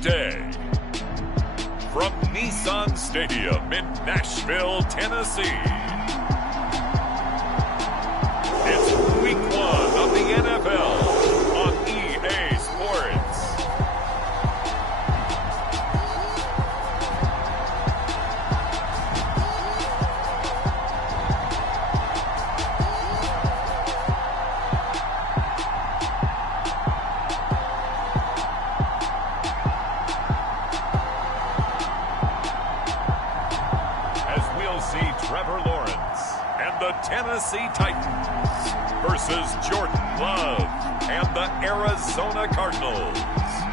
day. From Nissan Stadium in Nashville, Tennessee, it's Week 1 of the NFL on EA Sports. Tennessee Titans versus Jordan Love and the Arizona Cardinals.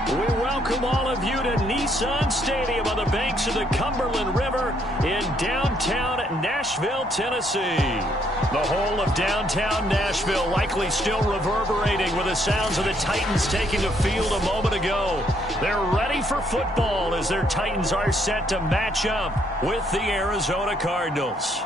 We welcome all of you to Nissan Stadium on the banks of the Cumberland River in downtown Nashville, Tennessee. The whole of downtown Nashville likely still reverberating with the sounds of the Titans taking the field a moment ago. They're ready for football as their Titans are set to match up with the Arizona Cardinals.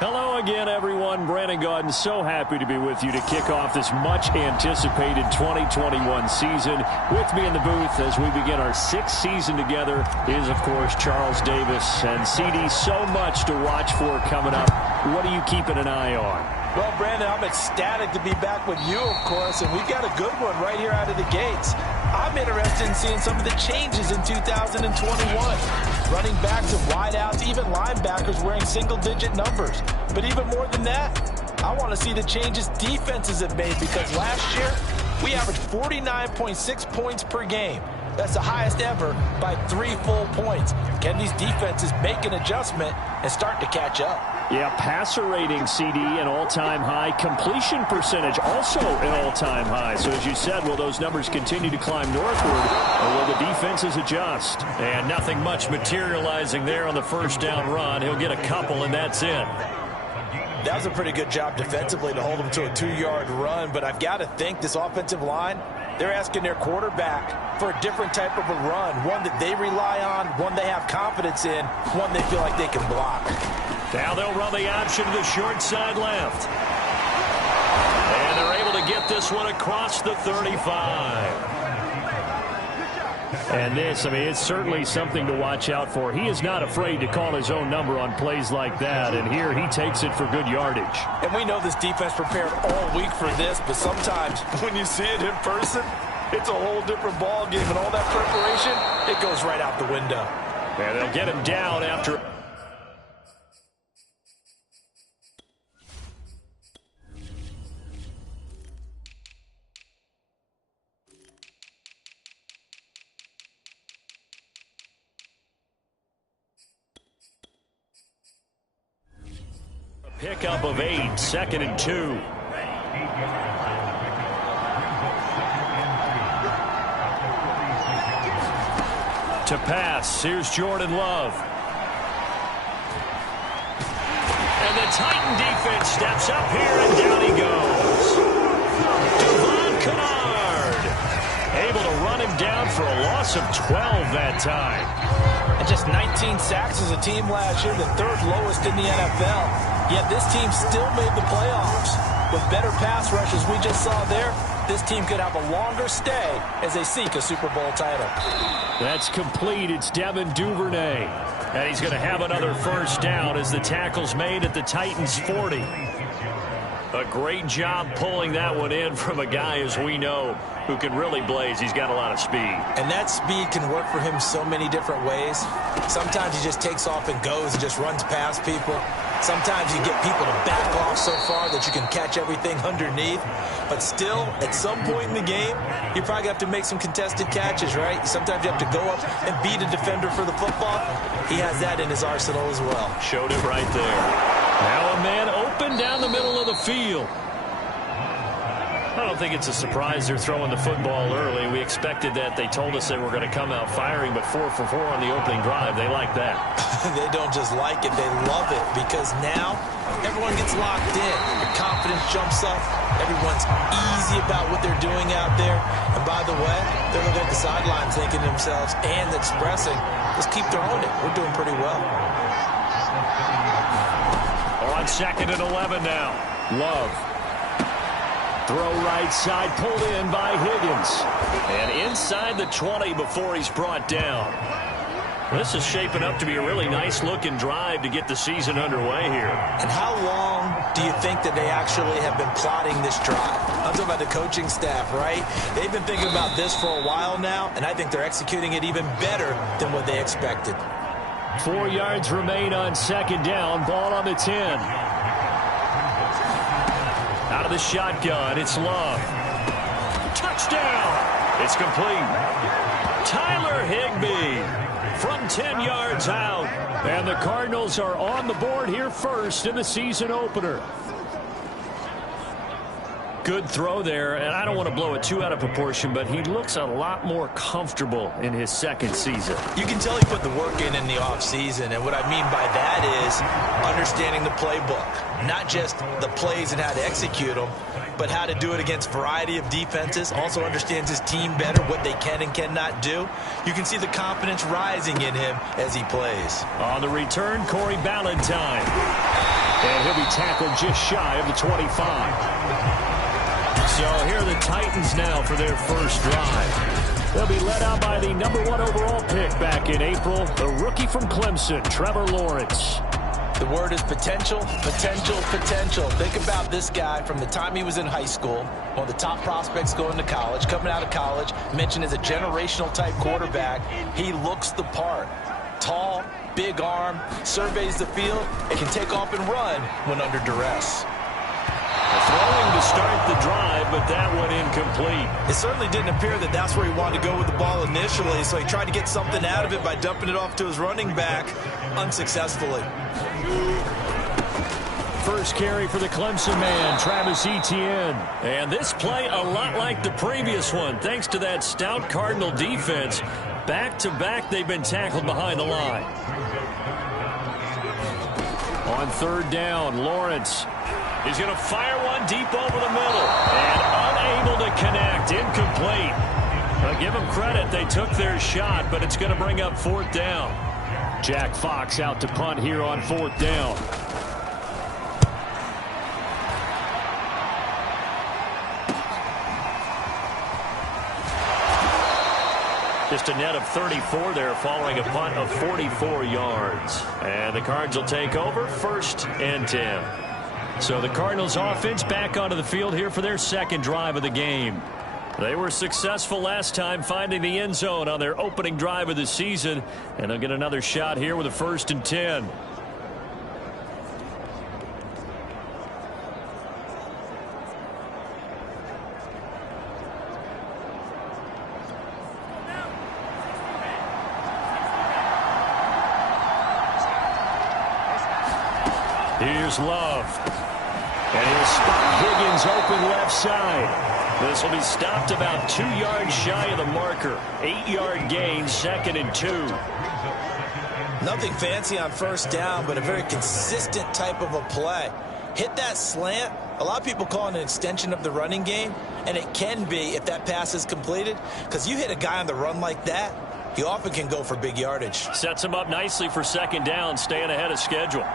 Hello again, everyone. Brandon Gaudin, so happy to be with you to kick off this much-anticipated 2021 season. With me in the booth as we begin our 6th season together is, of course, Charles Davis. And, CD, so much to watch for coming up. What are you keeping an eye on? Well, Brandon, I'm ecstatic to be back with you, of course, and we've got a good one right here out of the gates. I'm interested in seeing some of the changes in 2021. Running backs and wideouts, even linebackers wearing single-digit numbers. But even more than that, I want to see the changes defenses have made, because last year we averaged 49.6 points per game. That's the highest ever by 3 full points. Can these defenses make an adjustment and start to catch up? Yeah, passer rating, CD, an all-time high. Completion percentage, also an all-time high. So as you said, will those numbers continue to climb northward, or will the defenses adjust? And nothing much materializing there on the first down run. He'll get a couple, and that's it. That was a pretty good job defensively to hold him to a 2-yard run, but I've got to think this offensive line, they're asking their quarterback for a different type of a run, one that they rely on, one they have confidence in, one they feel like they can block. Now they'll run the option to the short side left. And they're able to get this one across the 35. And this, I mean, it's certainly something to watch out for. He is not afraid to call his own number on plays like that, and here he takes it for good yardage. And we know this defense prepared all week for this, but sometimes when you see it in person, it's a whole different ball game, and all that preparation, it goes right out the window. And they'll get him down after... Pickup of 8, 2nd and 2. To pass, here's Jordan Love. And the Titan defense steps up here, and down he goes. Devon Kennard, able to run him down for a loss of 12 that time. And just 19 sacks as a team last year, the 3rd lowest in the NFL. Yet this team still made the playoffs. With better pass rushes we just saw there, this team could have a longer stay as they seek a Super Bowl title. That's complete. It's Devin Duvernay. And he's going to have another first down as the tackle's made at the Titans' 40. A great job pulling that one in from a guy, as we know, who can really blaze. He's got a lot of speed. And that speed can work for him so many different ways. Sometimes he just takes off and goes and just runs past people. Sometimes you get people to back off so far that you can catch everything underneath. But still, at some point in the game, you probably have to make some contested catches, right? Sometimes you have to go up and beat a defender for the football. He has that in his arsenal as well. Showed it right there. Now a man open down the middle of the field. I don't think it's a surprise they're throwing the football early. We expected that. They told us they were going to come out firing, but 4 for 4 on the opening drive. They like that. They don't just like it, they love it, because now everyone gets locked in. Your confidence jumps up. Everyone's easy about what they're doing out there. And by the way, they're looking at the sideline thinking to themselves and expressing, let's keep throwing it. We're doing pretty well. on 2nd and 11 now. Love. Throw right side, pulled in by Higgins. And inside the 20 before he's brought down. This is shaping up to be a really nice-looking drive to get the season underway here. And how long do you think that they actually have been plotting this drive? I'm talking about the coaching staff, right? They've been thinking about this for a while now, and I think they're executing it even better than what they expected. 4 yards remain on 2nd down. Ball on the 10. Out of the shotgun, it's Love. Touchdown! It's complete. Tyler Higbee from 10 yards out. And the Cardinals are on the board here first in the season opener. Good throw there, and I don't want to blow it too out of proportion, but he looks a lot more comfortable in his second season. You can tell he put the work in the offseason, and what I mean by that is understanding the playbook. Not just the plays and how to execute them, but how to do it against a variety of defenses. Also understands his team better, what they can and cannot do. You can see the confidence rising in him as he plays. On the return, Corey Ballantyne. And he'll be tackled just shy of the 25. So here are the Titans now for their first drive. They'll be led out by the #1 overall pick back in April, the rookie from Clemson, Trevor Lawrence. The word is potential, potential, potential. Think about this guy from the time he was in high school, one of the top prospects going to college, coming out of college, mentioned as a generational type quarterback. He looks the part. Tall, big arm, surveys the field, and can take off and run when under duress. Throwing to start the drive, but that one incomplete. It certainly didn't appear that that's where he wanted to go with the ball initially, so he tried to get something out of it by dumping it off to his running back unsuccessfully. First carry for the Clemson man, Travis Etienne. And this play a lot like the previous one, thanks to that stout Cardinal defense. Back-to-back, they've been tackled behind the line. On 3rd down, Lawrence. He's going to fire one deep over the middle. And unable to connect. Incomplete. I'll give them credit. They took their shot, but it's going to bring up 4th down. Jack Fox out to punt here on 4th down. Just a net of 34 there following a punt of 44 yards. And the Cards will take over 1st and 10. So the Cardinals offense back onto the field here for their second drive of the game. They were successful last time finding the end zone on their opening drive of the season. And they'll get another shot here with a 1st and 10. Here's Love. And he'll spot Higgins open left side. This will be stopped about 2 yards shy of the marker. 8-yard gain, 2nd and 2. Nothing fancy on 1st down, but a very consistent type of a play. Hit that slant. A lot of people call it an extension of the running game, and it can be if that pass is completed, because you hit a guy on the run like that, he often can go for big yardage. Sets him up nicely for 2nd down, staying ahead of schedule.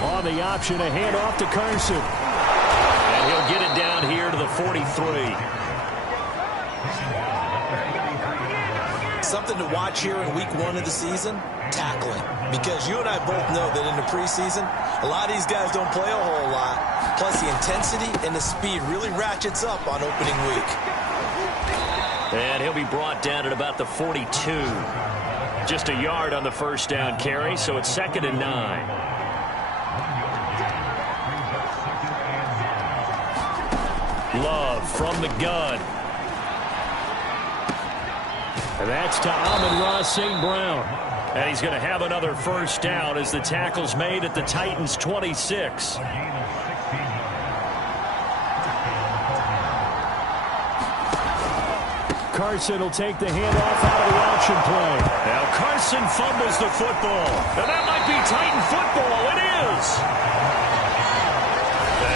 On the option, a handoff to Carson. And he'll get it down here to the 43. Something to watch here in week 1 of the season, tackling. Because you and I both know that in the preseason, a lot of these guys don't play a whole lot. Plus the intensity and the speed really ratchets up on opening week. And he'll be brought down at about the 42. Just a yard on the 1st down carry, so it's 2nd and 9. Love from the gun. And that's to Amon-Ra St. Brown. And he's going to have another 1st down as the tackle's made at the Titans' 26. Carson will take the handoff out of the option play. Now Carson fumbles the football. And that might be Titan football. It is.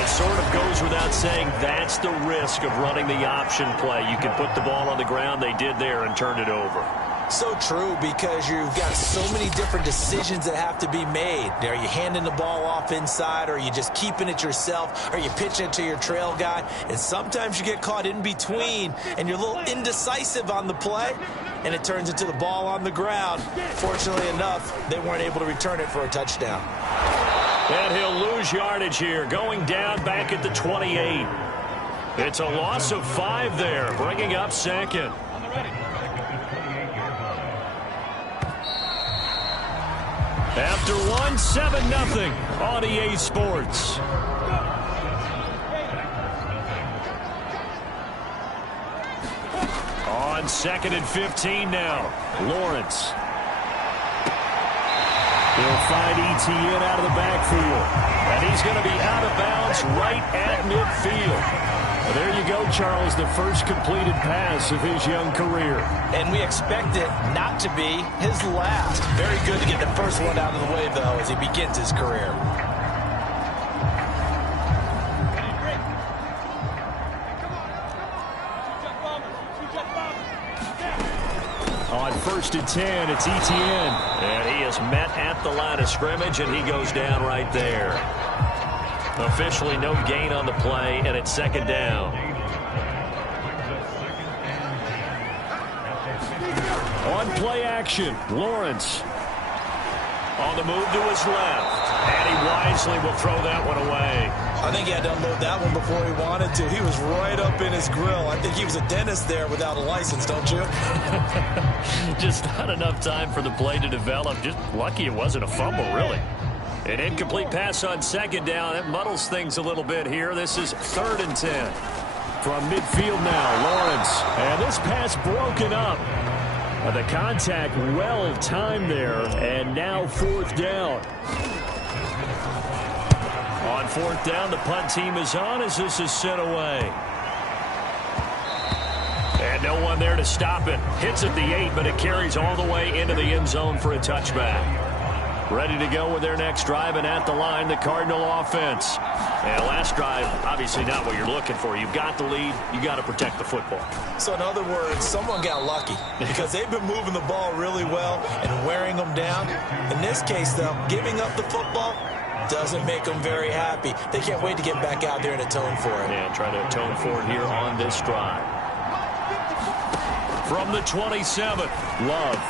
It sort of goes without saying that's the risk of running the option play. You can put the ball on the ground. They did there and turned it over. So true, because you've got so many different decisions that have to be made. Are you handing the ball off inside, or are you just keeping it yourself? Are you pitching it to your trail guy? And sometimes you get caught in between, and you're a little indecisive on the play, and it turns into the ball on the ground. Fortunately enough, they weren't able to return it for a touchdown. And he'll lose yardage here, going down back at the 28. It's a loss of 5 there, bringing up second. After 1, 7-0 on EA Sports. On 2nd and 15 now, Lawrence. He'll find ETN out of the backfield. And he's going to be out of bounds right at midfield. There you go, Charles, the first completed pass of his young career. And we expect it not to be his last. Very good to get the first one out of the way, though, as he begins his career. On 1st and 10, it's ETN. And he is met at the line of scrimmage, and he goes down right there. Officially no gain on the play, and it's 2nd down. On play action, Lawrence. On the move to his left. And he wisely will throw that one away. I think he had to unload that one before he wanted to. He was right up in his grill. I think he was a dentist there without a license, don't you? Just not enough time for the play to develop. Just lucky it wasn't a fumble, really. An incomplete pass on 2nd down. It muddles things a little bit here. This is 3rd and 10. From midfield now, Lawrence. And this pass broken up. The contact well timed there. And now 4th down. On 4th down, the punt team is on as this is sent away. And no one there to stop it. Hits at the 8, but it carries all the way into the end zone for a touchback. Ready to go with their next drive, and at the line, the Cardinal offense. And last drive, obviously not what you're looking for. You've got the lead. You got to protect the football. So in other words, someone got lucky because they've been moving the ball really well and wearing them down. In this case, though, giving up the football doesn't make them very happy. They can't wait to get back out there and atone for it. Yeah, try to atone for it here on this drive. From the 27, Love.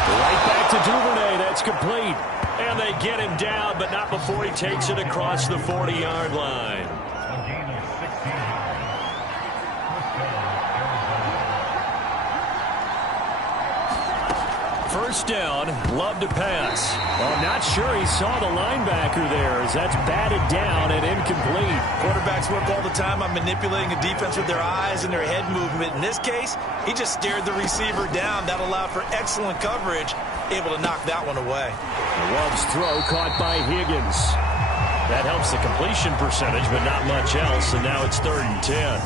Right back to Duvernay. That's complete. And they get him down, but not before he takes it across the 40-yard line. First down, Love to pass. Well, I'm not sure he saw the linebacker there as that's batted down and incomplete. Quarterbacks work all the time on manipulating a defense with their eyes and their head movement. In this case, he just stared the receiver down. That allowed for excellent coverage, able to knock that one away. Love's throw caught by Higgins. That helps the completion percentage, but not much else, and now it's 3rd and 10.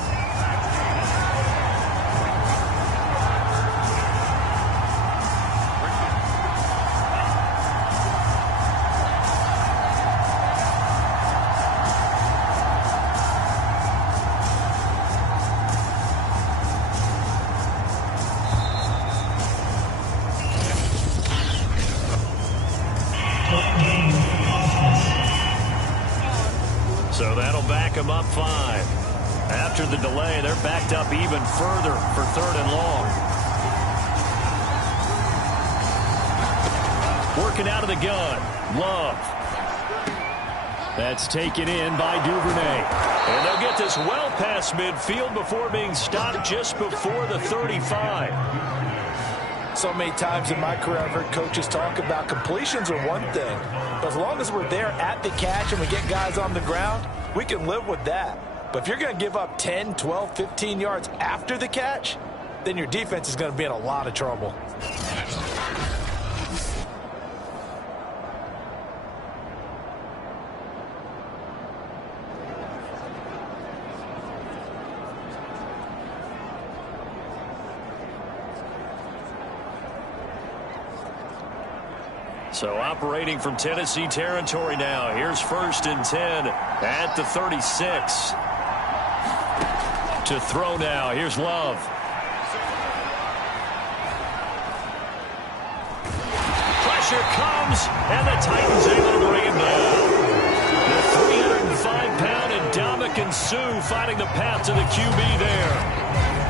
So that'll back them up 5. After the delay, they're backed up even further for 3rd and long. Working out of the gun, Love. That's taken in by Duvernay. And they'll get this well past midfield before being stopped just before the 35. So many times in my career, I've heard coaches talk about completions are one thing. But as long as we're there at the catch and we get guys on the ground, we can live with that. But if you're going to give up 10, 12, 15 yards after the catch, then your defense is going to be in a lot of trouble. So operating from Tennessee territory now. Here's 1st and 10 at the 36. To throw now. Here's Love. pressure comes, and the Titans able to bring him down. The 305-pound Ndamukong Suh finding the path to the QB there.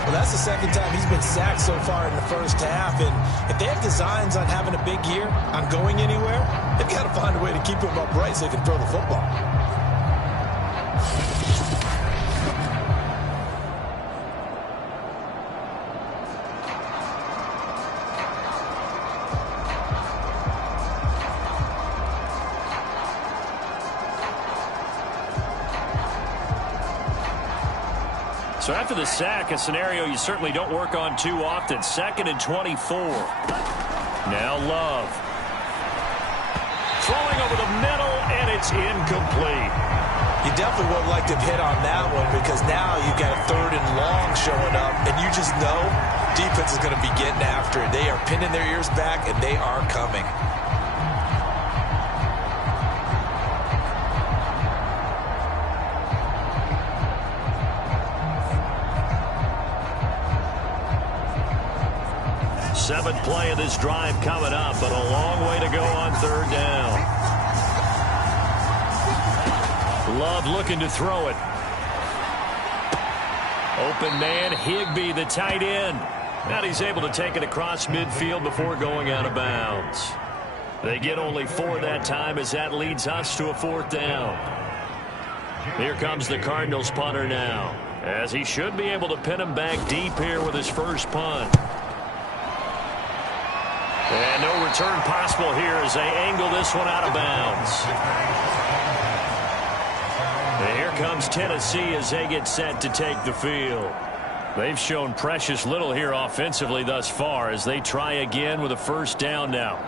Well, that's the second time he's been sacked so far in the first half, and if they have designs on having a big year, on going anywhere, they've got to find a way to keep him upright so they can throw the football. So after the sack, a scenario you certainly don't work on too often. 2nd and 24. Now Love. Throwing over the middle, and it's incomplete. You definitely would like to hit on that one because now you've got a 3rd and long showing up, and you just know defense is going to be getting after it. They are pinning their ears back, and they are coming. Seventh play of this drive coming up, but a long way to go on 3rd down. Love looking to throw it. Open man, Higbee, the tight end. And he's able to take it across midfield before going out of bounds. They get only 4 that time as that leads us to a 4th down. Here comes the Cardinals punter now, as he should be able to pin him back deep here with his first punt. And no return possible here as they angle this one out of bounds. And here comes Tennessee as they get set to take the field. They've shown precious little here offensively thus far as they try again with a 1st down now.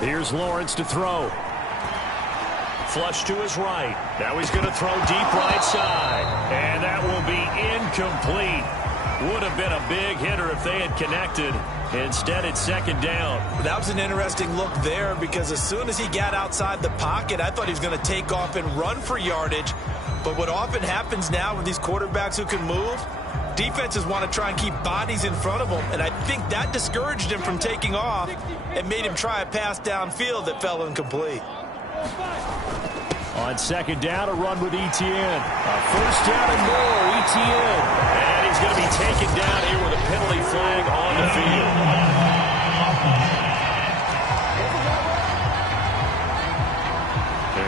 Here's Lawrence to throw. Flush to his right. Now he's going to throw deep right side. And that will be incomplete. Would have been a big hitter if they had connected. Instead, it's 2nd down. That was an interesting look there because as soon as he got outside the pocket, I thought he was going to take off and run for yardage. But what often happens now with these quarterbacks who can move, defenses want to try and keep bodies in front of them, and I think that discouraged him from taking off and made him try a pass downfield that fell incomplete. On 2nd down, a run with Etienne. A 1st down and more, Etienne. And he's going to be taken down here with a penalty flag on the field.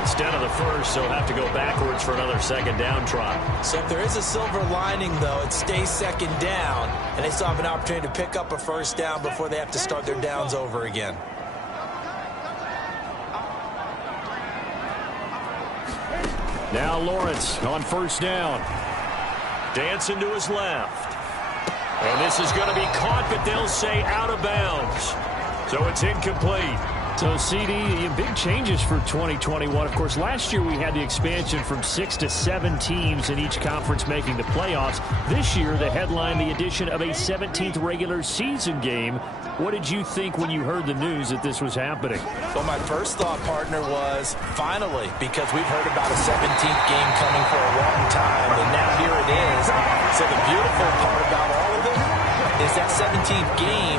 Instead of the first, they'll have to go backwards for another 2nd down try. So if there is a silver lining, though, it stays 2nd down, and they still have an opportunity to pick up a 1st down before they have to start their downs over again. Now Lawrence on 1st down. Dancing to his left. And this is going to be caught, but they'll say out of bounds. So it's incomplete. So, CD, big changes for 2021. Of course, last year we had the expansion from 6 to 7 teams in each conference making the playoffs. This year, the headline, the addition of a 17th regular season game. What did you think when you heard the news that this was happening? Well, my first thought, partner, was finally, because we've heard about a 17th game coming for a long time, and now here it is. So the beautiful part about all of it is that 17th game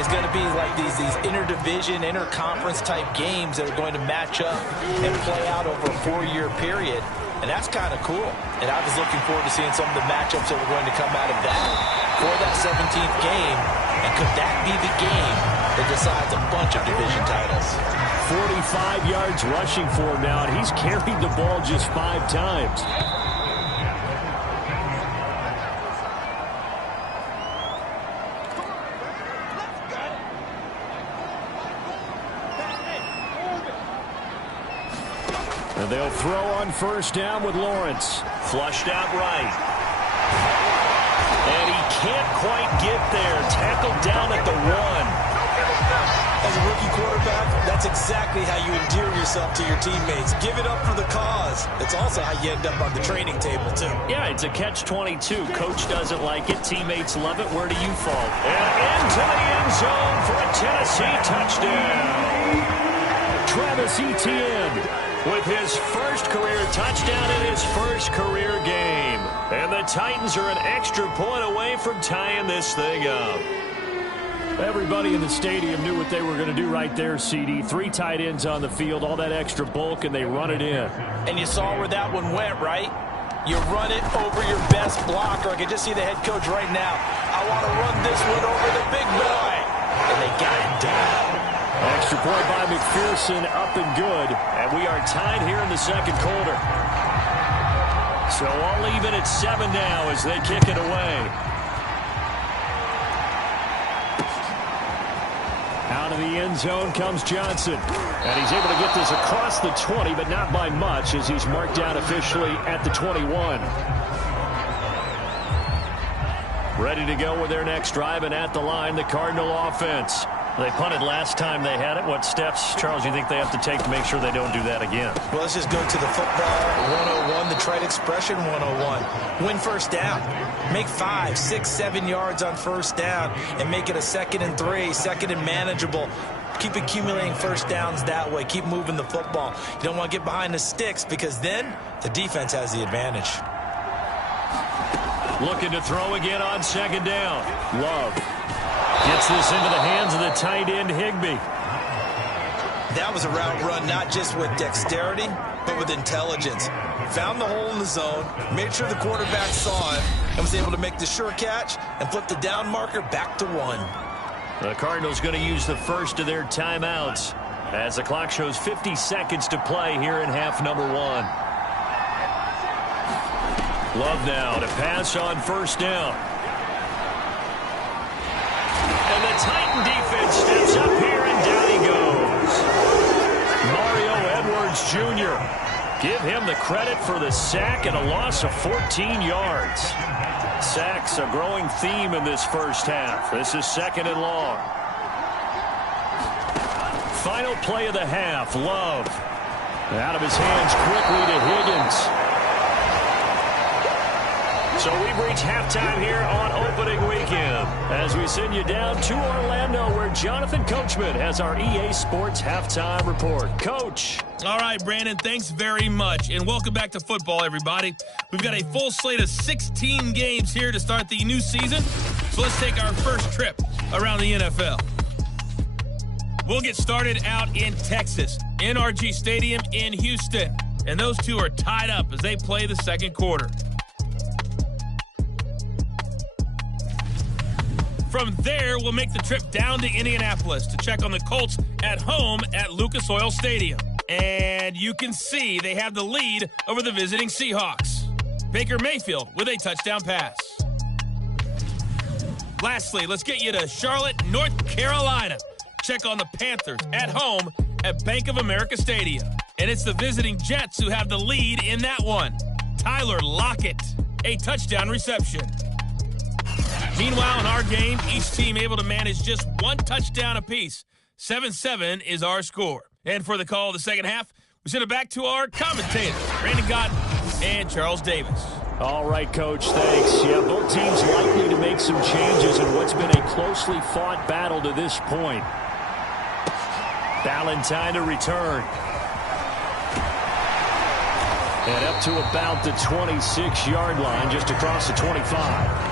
is going to be like these interdivision, interconference type games that are going to match up and play out over a 4-year period. And that's kind of cool. And I was looking forward to seeing some of the matchups that were going to come out of that for that 17th game. And could that be the game that decides a bunch of division titles? 45 yards rushing for him now, and he's carried the ball just 5 times. And they'll throw on 1st down with Lawrence. Flushed out right. And he can't quite get there. Tackled down at the 1. As a rookie quarterback, that's exactly how you endear yourself to your teammates. Give it up for the cause. It's also how you end up on the training table, too. Yeah, it's a catch-22. Coach doesn't like it. Teammates love it. Where do you fall? And into the end zone for a Tennessee touchdown. Travis Etienne. with his first career touchdown in his first career game. And the Titans are an extra point away from tying this thing up. Everybody in the stadium knew what they were going to do right there, CD. 3 tight ends on the field, all that extra bulk, and they run it in. And you saw where that one went, right? You run it over your best blocker. I can just see the head coach right now. I want to run this one over the big boy. And they got it down. Extra point by McPherson, up and good. And we are tied here in the second quarter. So all even at 7 now as they kick it away. Out of the end zone comes Johnson. And he's able to get this across the 20, but not by much as he's marked down officially at the 21. Ready to go with their next drive, and at the line, the Cardinal offense. They punted last time they had it. What steps, Charles, you think they have to take to make sure they don't do that again? Well, let's just go to the football 101, the trade expression 101. Win first down. Make 5, 6, 7 yards on first down and make it a 2nd and 3, 2nd and manageable. Keep accumulating first downs that way. Keep moving the football. You don't want to get behind the sticks because then the defense has the advantage. Looking to throw again on 2nd down. Love gets this into the hands of the tight end, Higbee. That was a route run not just with dexterity, but with intelligence. Found the hole in the zone, made sure the quarterback saw it, and was able to make the sure catch and flip the down marker back to 1. The Cardinals going to use the first of their timeouts as the clock shows 50 seconds to play here in half number 1. Love now to pass on first down. And the Titan defense steps up here, and down he goes. Mario Edwards Jr. Give him the credit for the sack and a loss of 14 yards. Sacks a growing theme in this first half. This is 2nd and long. Final play of the half, Love. Out of his hands quickly to Higgins. So we've reached halftime here on opening weekend as we send you down to Orlando where Jonathan Coachman has our EA Sports halftime report. Coach. All right, Brandon, thanks very much. And welcome back to football, everybody. We've got a full slate of 16 games here to start the new season. So let's take our first trip around the NFL. We'll get started out in Texas, NRG Stadium in Houston. And those two are tied up as they play the second quarter. From there, we'll make the trip down to Indianapolis to check on the Colts at home at Lucas Oil Stadium. And you can see they have the lead over the visiting Seahawks. Baker Mayfield with a touchdown pass. Lastly, let's get you to Charlotte, North Carolina. Check on the Panthers at home at Bank of America Stadium. And it's the visiting Jets who have the lead in that one. Tyler Lockett, a touchdown reception. Meanwhile, in our game, each team able to manage just 1 touchdown apiece. 7-7 is our score. And for the call of the second half, we send it back to our commentators, Brandon Gott and Charles Davis. All right, Coach, thanks. Yeah, both teams likely to make some changes in what's been a closely fought battle to this point. Ballantyne to return. And up to about the 26-yard line, just across the 25.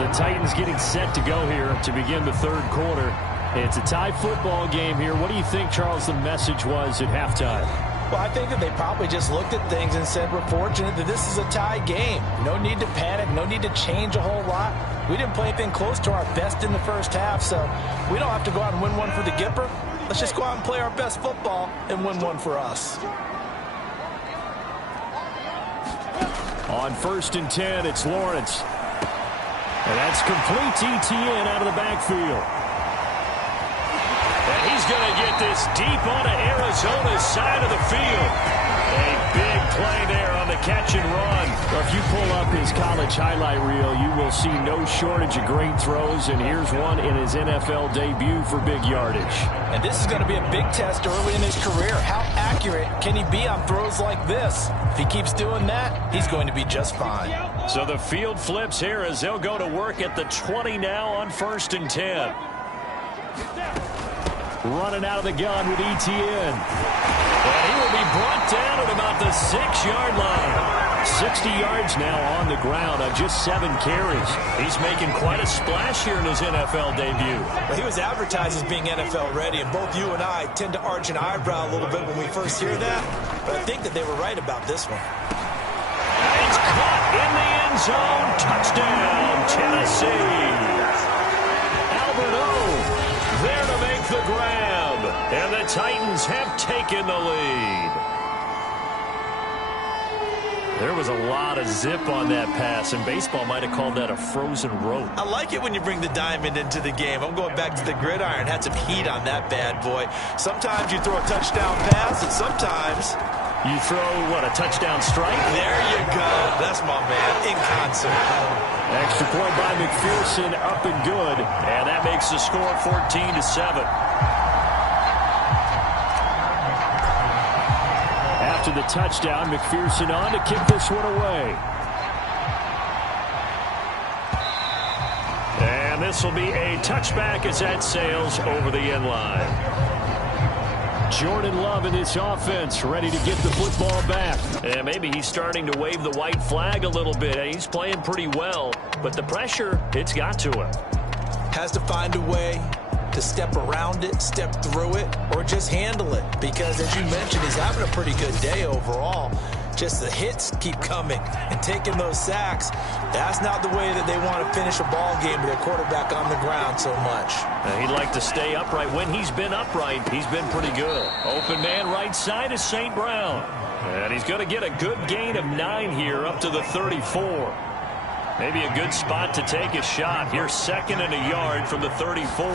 The Titans getting set to go here to begin the third quarter. It's a tie football game here. What do you think, Charles, the message was at halftime? Well, I think that they probably just looked at things and said, we're fortunate that this is a tie game. No need to panic, no need to change a whole lot. We didn't play anything close to our best in the first half, so we don't have to go out and win one for the Gipper. Let's just go out and play our best football and win one for us. On 1st and 10, it's Lawrence. And that's complete to Etienne out of the backfield. And he's going to get this deep onto Arizona's side of the field. A big play there on the catch and run. Well, if you pull up his college highlight reel, you will see no shortage of great throws, and here's one in his NFL debut for big yardage. And this is going to be a big test early in his career. How accurate can he be on throws like this? If he keeps doing that, he's going to be just fine. So the field flips here as they'll go to work at the 20 now on 1st and 10. running out of the gun with ETN. And he will be brought down at about the 6-yard line. 60 yards now on the ground on just 7 carries. He's making quite a splash here in his NFL debut. Well, he was advertised as being NFL ready, and both you and I tend to arch an eyebrow a little bit when we first hear that, but I think that they were right about this one. It's caught in the end zone. Touchdown, Tennessee. Albert O there to make the grab, and the Titans have taken the lead. There was a lot of zip on that pass, and baseball might have called that a frozen rope. I like it when you bring the diamond into the game. I'm going back to the gridiron. Had some heat on that bad boy. Sometimes you throw a touchdown pass, and sometimes you throw, what, a touchdown strike? There you go. That's my man, in concert. Extra point by McPherson, up and good, and that makes the score 14-7. After the touchdown, McPherson on to kick this one away. And this will be a touchback as that sails over the end line. Jordan Love in this offense, ready to get the football back. And maybe he's starting to wave the white flag a little bit. He's playing pretty well, but the pressure, it's got to him. Has to find a way to step around it, step through it, or just handle it. Because, as you mentioned, he's having a pretty good day overall. Just the hits keep coming and taking those sacks. That's not the way that they want to finish a ball game with their quarterback on the ground so much. He'd like to stay upright. When he's been upright, he's been pretty good. Open man right side is St. Brown. And he's going to get a good gain of 9 here up to the 34. Maybe a good spot to take a shot. Here's 2nd and a yard from the 34.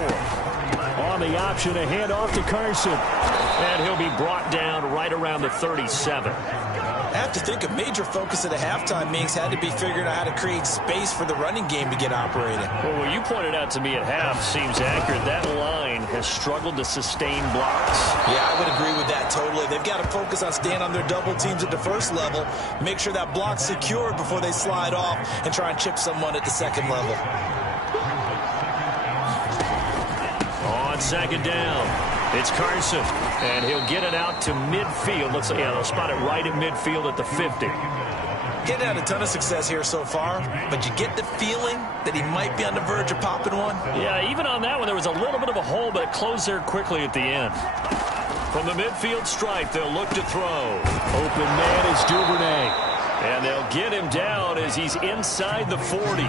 On the option, a handoff to Carson. And he'll be brought down right around the 37. I have to think a major focus of the halftime meetings had to be figuring out how to create space for the running game to get operating. Well, what you pointed out to me at half seems accurate. That line has struggled to sustain blocks. Yeah, I would agree with that totally. They've got to focus on staying on their double teams at the first level, make sure that block's secured before they slide off and try and chip someone at the second level. On 2nd down, it's Carson, and he'll get it out to midfield. Looks like, yeah, they'll spot it right at midfield at the 50. Getting had a ton of success here so far, but you get the feeling that he might be on the verge of popping one. Yeah, even on that one, there was a little bit of a hole, but it closed there quickly at the end. From the midfield stripe, they'll look to throw. Open man is Duvernay, and they'll get him down as he's inside the 40.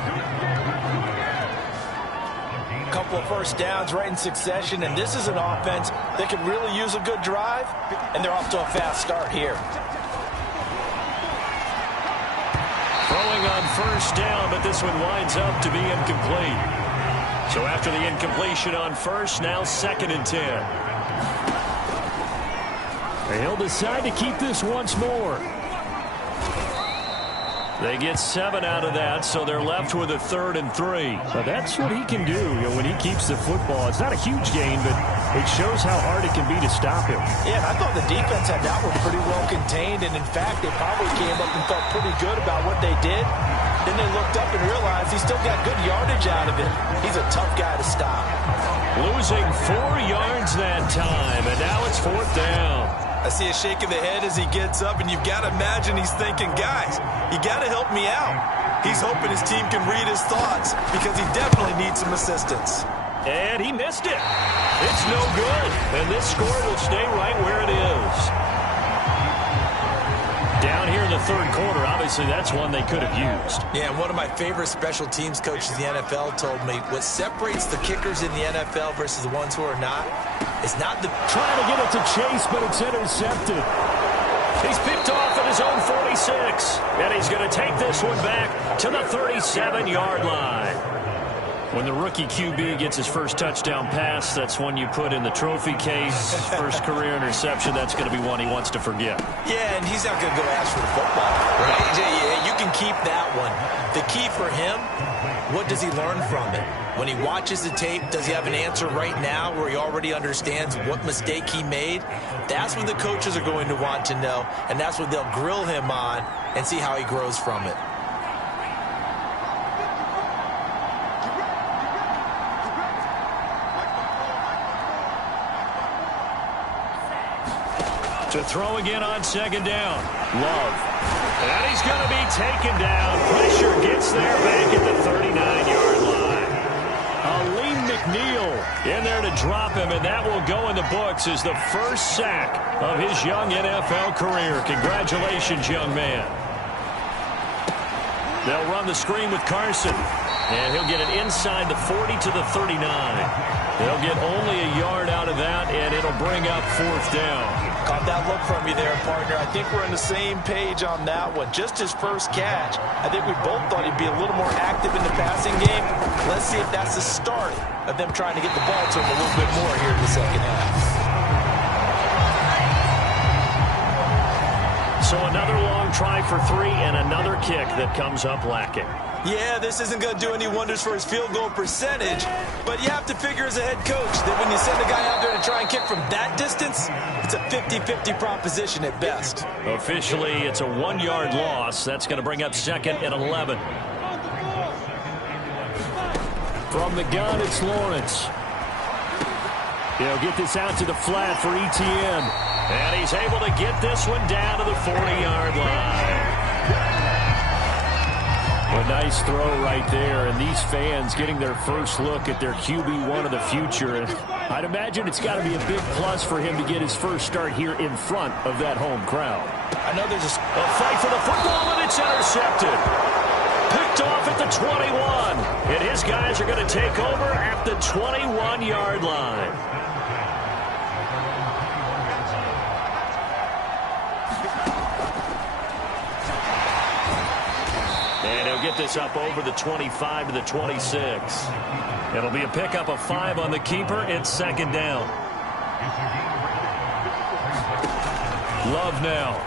Couple of first downs right in succession, and this is an offense that could really use a good drive, and they're off to a fast start here. Throwing on first down, but this one winds up to be incomplete. So after the incompletion on first, now 2nd and 10. He'll decide to keep this once more. They get 7 out of that, so they're left with a 3rd and 3. But that's what he can do, when he keeps the football. It's not a huge gain, but it shows how hard it can be to stop him. Yeah, and I thought the defense had that one pretty well contained, and in fact, they probably came up and felt pretty good about what they did. Then they looked up and realized he still got good yardage out of it. He's a tough guy to stop. Losing 4 yards that time, and now it's 4th down. I see a shake of the head as he gets up, and you've got to imagine he's thinking, guys, you got to help me out. He's hoping his team can read his thoughts because he definitely needs some assistance. And he missed it. It's no good. And this score will stay right where it is. Down here in the 3rd quarter, obviously that's one they could have used. Yeah, and one of my favorite special teams coaches in the NFL told me what separates the kickers in the NFL versus the ones who are not is not the... Trying to get it to Chase, but it's intercepted. He's picked off at his own 46, and he's going to take this one back to the 37-yard line. When the rookie QB gets his first touchdown pass, that's one you put in the trophy case. First career interception, that's going to be one he wants to forget. Yeah, and he's not going to go ask for the football. Right? Yeah, you can keep that one. The key for him, what does he learn from it? When he watches the tape, does he have an answer right now where he already understands what mistake he made? That's what the coaches are going to want to know, and that's what they'll grill him on and see how he grows from it. To throw again on second down. Love. And he's going to be taken down. Pressure gets there back at the 39-yard line. Aleem McNeil in there to drop him, and that will go in the books as the first sack of his young NFL career. Congratulations, young man. They'll run the screen with Carson, and he'll get it inside the 40 to the 39. They'll get only a yard out of that, and it'll bring up fourth down. Caught that look from you there, partner. I think we're on the same page on that one. Just his first catch. I think we both thought he'd be a little more active in the passing game. Let's see if that's the start of them trying to get the ball to him a little bit more here in the second half. So another long try for 3 and another kick that comes up lacking. Yeah, this isn't going to do any wonders for his field goal percentage, but you have to figure as a head coach that when you send a guy out there to try and kick from that distance, it's a 50-50 proposition at best. Officially, it's a 1-yard loss. That's going to bring up second and 11. From the gun, it's Lawrence. He'll get this out to the flat for Etienne. And he's able to get this one down to the 40-yard line. A nice throw right there, and these fans getting their first look at their QB1 of the future. And I'd imagine it's got to be a big plus for him to get his first start here in front of that home crowd. I know there's a fight for the football, and it's intercepted. Picked off at the 21, and his guys are going to take over at the 21-yard line. And he'll get this up over the 25 to the 26. It'll be a pickup of 5 on the keeper. It's second down. Love now.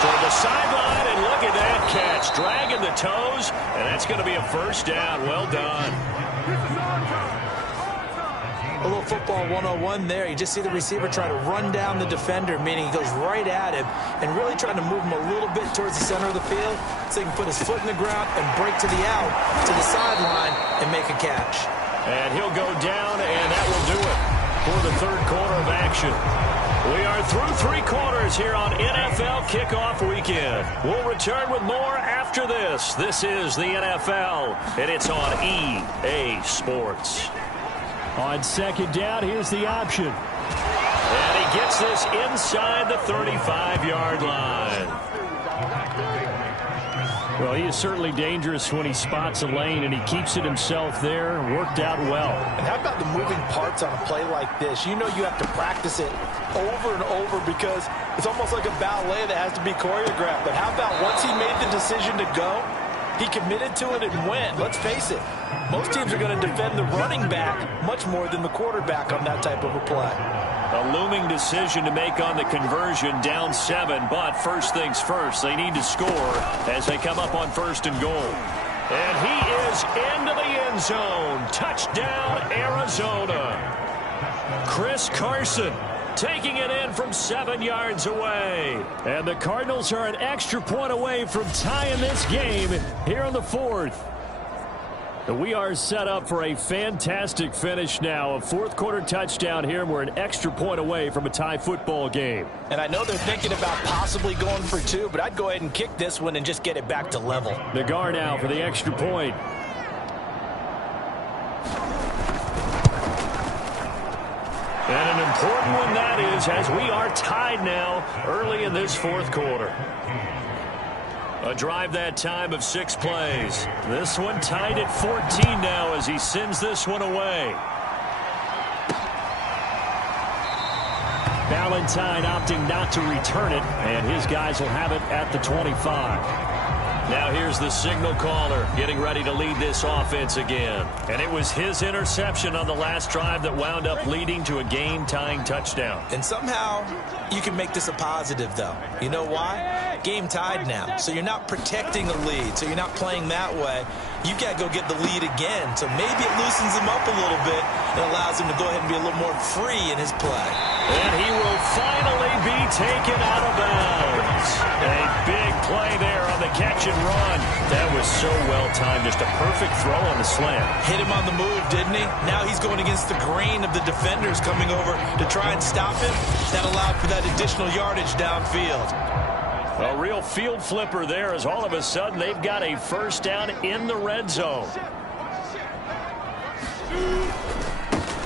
For the sideline, and look at that catch. Dragging the toes, and that's going to be a first down. Well done. A little football 101 there. You just see the receiver try to run down the defender, meaning he goes right at him and really trying to move him a little bit towards the center of the field so he can put his foot in the ground and break to the out, to the sideline, and make a catch. And he'll go down, and that will do it for the third quarter of action. We are through 3 quarters here on NFL Kickoff Weekend. We'll return with more after this. This is the NFL, and it's on EA Sports. On second down, here's the option. And he gets this inside the 35-yard line. Well, he is certainly dangerous when he spots a lane, and he keeps it himself there. Worked out well. And how about the moving parts on a play like this? You know you have to practice it over and over because it's almost like a ballet that has to be choreographed. But how about once he made the decision to go, he committed to it and went. Let's face it, most teams are going to defend the running back much more than the quarterback on that type of a play. A looming decision to make on the conversion, down 7, but first things first, they need to score as they come up on first and goal. And he is into the end zone. Touchdown, Arizona. Chris Carson taking it in from 7 yards away. And the Cardinals are an extra point away from tying this game here in the 4th. We are set up for a fantastic finish now. A fourth quarter touchdown here, and we're an extra point away from a tie football game. And I know they're thinking about possibly going for 2, but I'd go ahead and kick this one and just get it back to level. Nagar now for the extra point. And an important one that is, as we are tied now early in this fourth quarter. A drive that time of 6 plays. This one tied at 14 now as he sends this one away. Valentine opting not to return it, and his guys will have it at the 25. Now here's the signal caller getting ready to lead this offense again. And it was his interception on the last drive that wound up leading to a game-tying touchdown. And somehow you can make this a positive, though. You know why? Game tied now. So you're not protecting the lead. So you're not playing that way. You've got to go get the lead again. So maybe it loosens him up a little bit and allows him to go ahead and be a little more free in his play. And he will finally be taken out of bounds. A big play there on the catch and run. That was so well timed. Just a perfect throw on the slant. Hit him on the move, didn't he? Now he's going against the grain of the defenders coming over to try and stop him. That allowed for that additional yardage downfield. A real field flipper there, as all of a sudden they've got a first down in the red zone.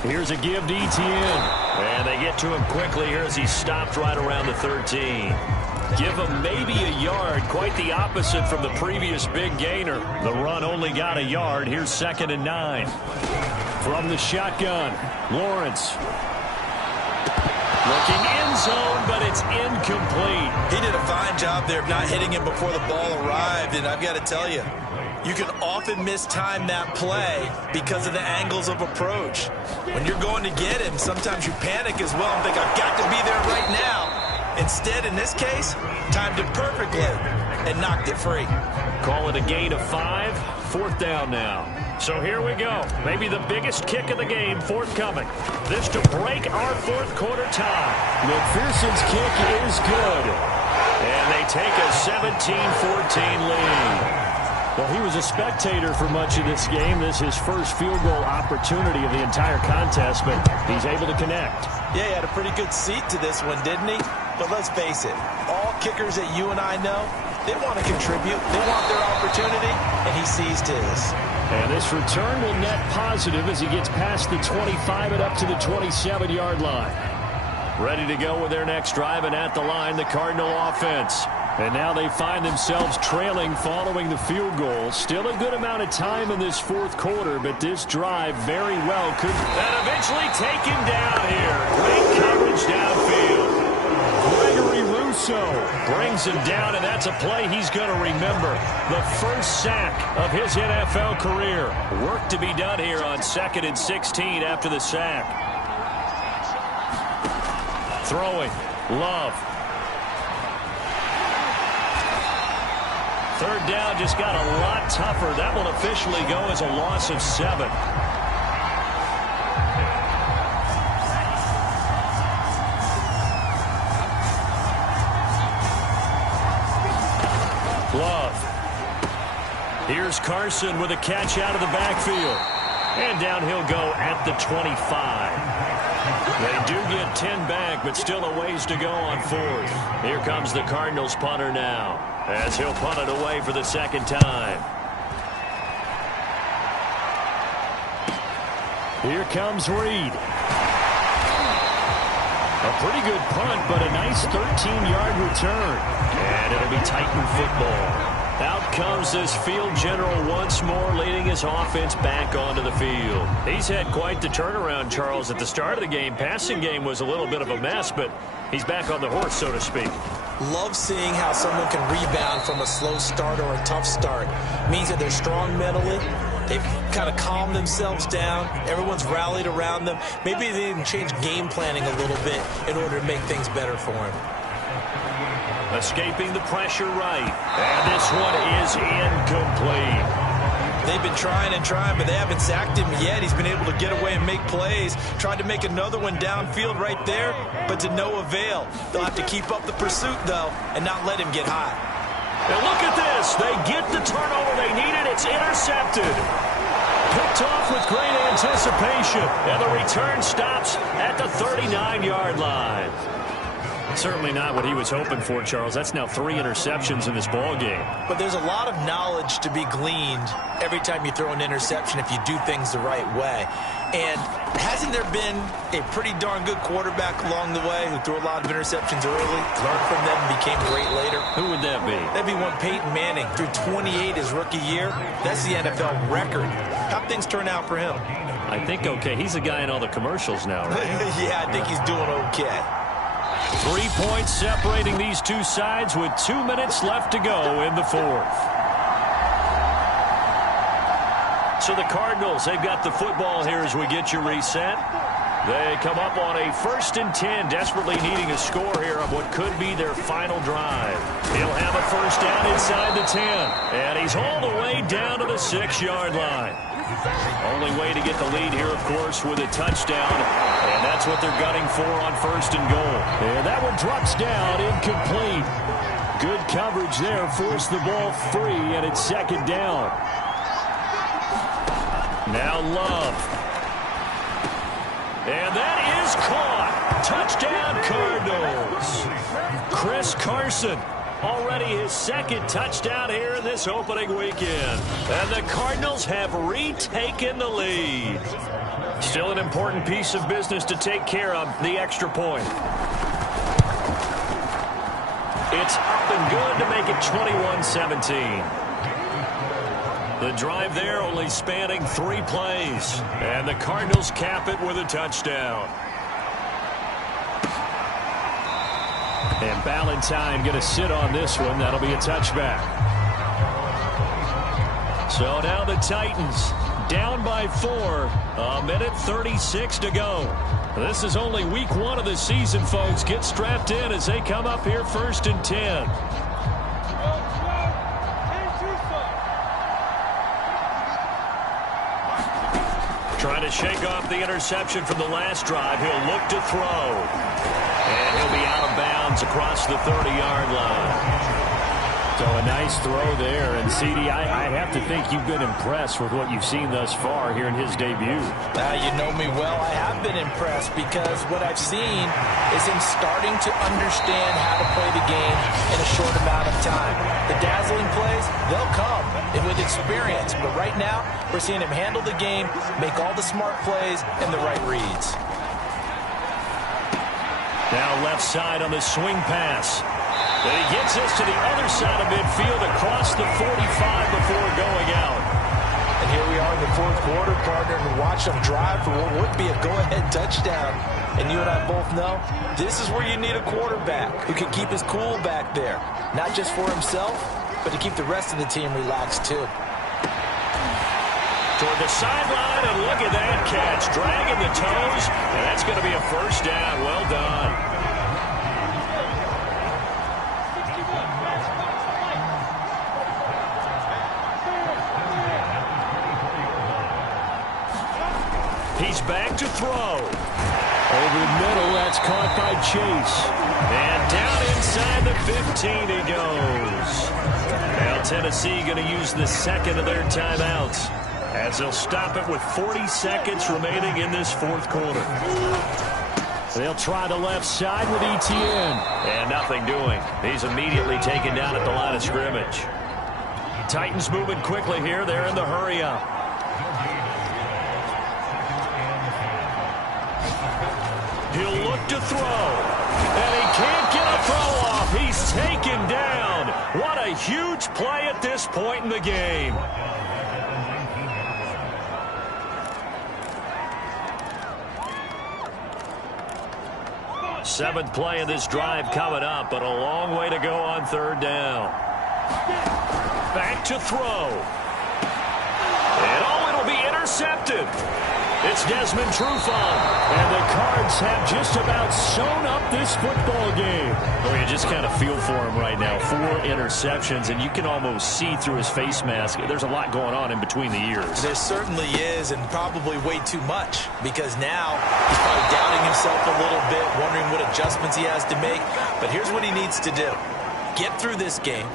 Here's a give to Etienne. And they get to him quickly here as he stopped right around the 13. Give him maybe a yard, quite the opposite from the previous big gainer. The run only got a yard. Here's 2nd and 9. From the shotgun, Lawrence. Looking end zone, but it's incomplete. He did a fine job there of not hitting him before the ball arrived, and I've got to tell you, you can often mistime that play because of the angles of approach. When you're going to get him, sometimes you panic as well and think, I've got to be there right now. Instead, in this case, timed it perfectly and knocked it free. Call it a gain of 5, 4th down now. So here we go. Maybe the biggest kick of the game forthcoming. This to break our 4th quarter tie. McPherson's kick is good. And they take a 17-14 lead. Well, he was a spectator for much of this game. This is his first field goal opportunity of the entire contest, but he's able to connect. Yeah, he had a pretty good seat to this one, didn't he? But let's face it, all kickers that you and I know, they want to contribute. They want their opportunity, and he seized his. And this return will net positive as he gets past the 25 and up to the 27-yard line. Ready to go with their next drive, and at the line, the Cardinal offense. And now they find themselves trailing following the field goal. Still a good amount of time in this 4th quarter, but this drive very well could and eventually take him down here. Great coverage downfield. Gregory Rousseau brings him down, and that's a play he's going to remember. The first sack of his NFL career. Work to be done here on 2nd and 16 after the sack. Throwing. Love. 3rd down just got a lot tougher. That will officially go as a loss of 7. Love. Here's Carson with a catch out of the backfield. And down he'll go at the 25. They do get 10 back, but still a ways to go on 4th. Here comes the Cardinals punter now, as he'll punt it away for the 2nd time. Here comes Reed. A pretty good punt, but a nice 13-yard return. And it'll be Titan football. Out comes this field general once more, leading his offense back onto the field. He's had quite the turnaround, Charles. At the start of the game, passing game was a little bit of a mess, but he's back on the horse, so to speak. Love seeing how someone can rebound from a slow start or a tough start. Means that they're strong mentally. They've kind of calmed themselves down. Everyone's rallied around them. Maybe they even change game planning a little bit in order to make things better for him. Escaping the pressure right. And this one is incomplete. They've been trying and trying, but they haven't sacked him yet. He's been able to get away and make plays. Tried to make another one downfield right there, but to no avail. They'll have to keep up the pursuit, though, and not let him get hot. And look at this. They get the turnover they needed. It's intercepted. Picked off with great anticipation. And the return stops at the 39-yard line. Certainly not what he was hoping for, Charles. That's now 3 interceptions in this ball game. But there's a lot of knowledge to be gleaned every time you throw an interception if you do things the right way. And hasn't there been a pretty darn good quarterback along the way who threw a lot of interceptions early, learned from them, and became great later? Who would that be? That'd be one Peyton Manning. Threw 28 his rookie year. That's the NFL record. How'd things turn out for him? I think okay. He's the guy in all the commercials now, right? Yeah, I think he's doing okay. 3 points separating these two sides with 2 minutes left to go in the 4th. So the Cardinals, they've got the football here as we get you reset. They come up on a 1st and 10, desperately needing a score here on what could be their final drive. He'll have a first down inside the 10, and he's all the way down to the 6-yard line. Only way to get the lead here, of course, with a touchdown, and that's what they're gunning for on 1st and goal. And that one drops down incomplete. Good coverage there. Forced the ball free, and it's second down. Now Love. And that is caught. Touchdown, Cardinals. Chris Carson. Already his second touchdown here in this opening weekend. And the Cardinals have retaken the lead. Still an important piece of business to take care of, the extra point. It's up and good to make it 21-17. The drive there only spanning 3 plays. And the Cardinals cap it with a touchdown. And Ballantyne going to sit on this one. That'll be a touchback. So now the Titans down by 4. A minute 36 to go. This is only week 1 of the season, folks. Get strapped in as they come up here 1st and 10. Trying to shake off the interception from the last drive. He'll look to throw. And he'll be out of bounds across the 30-yard line. So a nice throw there. And, CD, I have to think you've been impressed with what you've seen thus far here in his debut. You know me well. I have been impressed because what I've seen is him starting to understand how to play the game in a short amount of time. The dazzling plays, they'll come and with experience. But right now, we're seeing him handle the game, make all the smart plays, and the right reads. Now left side on the swing pass. And he gets us to the other side of midfield across the 45 before going out. And here we are in the 4th quarter, partner, and watch him drive for what would be a go-ahead touchdown. And you and I both know this is where you need a quarterback who can keep his cool back there. Not just for himself, but to keep the rest of the team relaxed too. Toward the sideline, and look at that catch. Dragging the toes, and that's going to be a first down. Well done. He's back to throw. Over the middle, that's caught by Chase. And down inside the 15 he goes. Now Tennessee going to use the second of their timeouts, as they'll stop it with 40 seconds remaining in this 4th quarter. They'll try the left side with Etienne. And nothing doing. He's immediately taken down at the line of scrimmage. Titans moving quickly here. They're in the hurry-up. He'll look to throw. And he can't get a throw off. He's taken down. What a huge play at this point in the game. Seventh play of this drive coming up, but a long way to go on 3rd down. Back to throw. And it'll be intercepted. It's Desmond Trufant. And the Cards have just about sewn up this football game. Well, you just kind of feel for him right now. 4 interceptions, and you can almost see through his face mask. There's a lot going on in between the ears. There certainly is, and probably way too much, because now he's probably doubting himself a little bit, wondering what adjustments he has to make. But here's what he needs to do. Get through this game,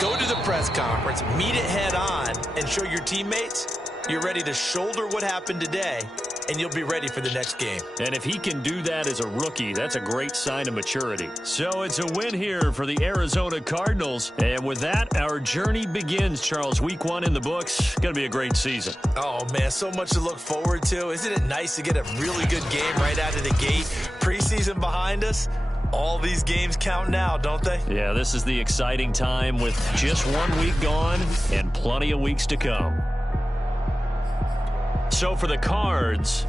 go to the press conference, meet it head on, and show your teammates you're ready to shoulder what happened today, and you'll be ready for the next game. And if he can do that as a rookie, that's a great sign of maturity. So it's a win here for the Arizona Cardinals. And with that, our journey begins, Charles. Week 1 in the books. Going to be a great season. Oh, man, so much to look forward to. Isn't it nice to get a really good game right out of the gate? Preseason behind us. All these games count now, don't they? Yeah, this is the exciting time with just 1 week gone and plenty of weeks to come. So for the Cards,